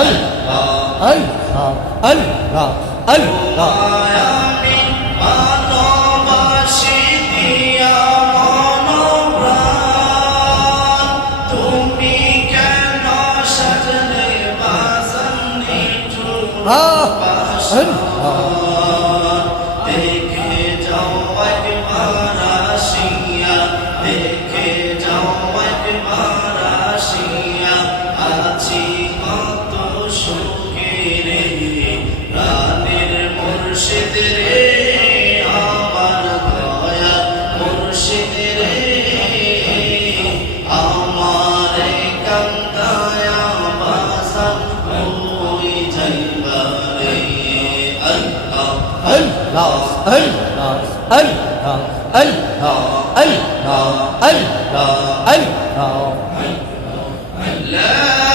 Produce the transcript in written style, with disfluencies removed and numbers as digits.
আল্লাহ আল্লাহ আল্লাহ আল্লাহ আমি ভালোবাসি দিয়া মনোপ্রাণ, তুমি কেন সাজলে বাজানি দেখে যাও একবার আসিয়া, দেখে যাও একবার আসিয়া, আছি কত সুখে রে প্রাণের মুর্শিদ রে, আমার দয়া মুর্শিদ রে, আমার কান্দায়া বাসান ওই যাইবা রে। আল্লাহ আল্লাহ আল্লাহ আল্লাহ আল্লাহ আল্লাহ আল্লাহ আল্লাহ আল্লাহ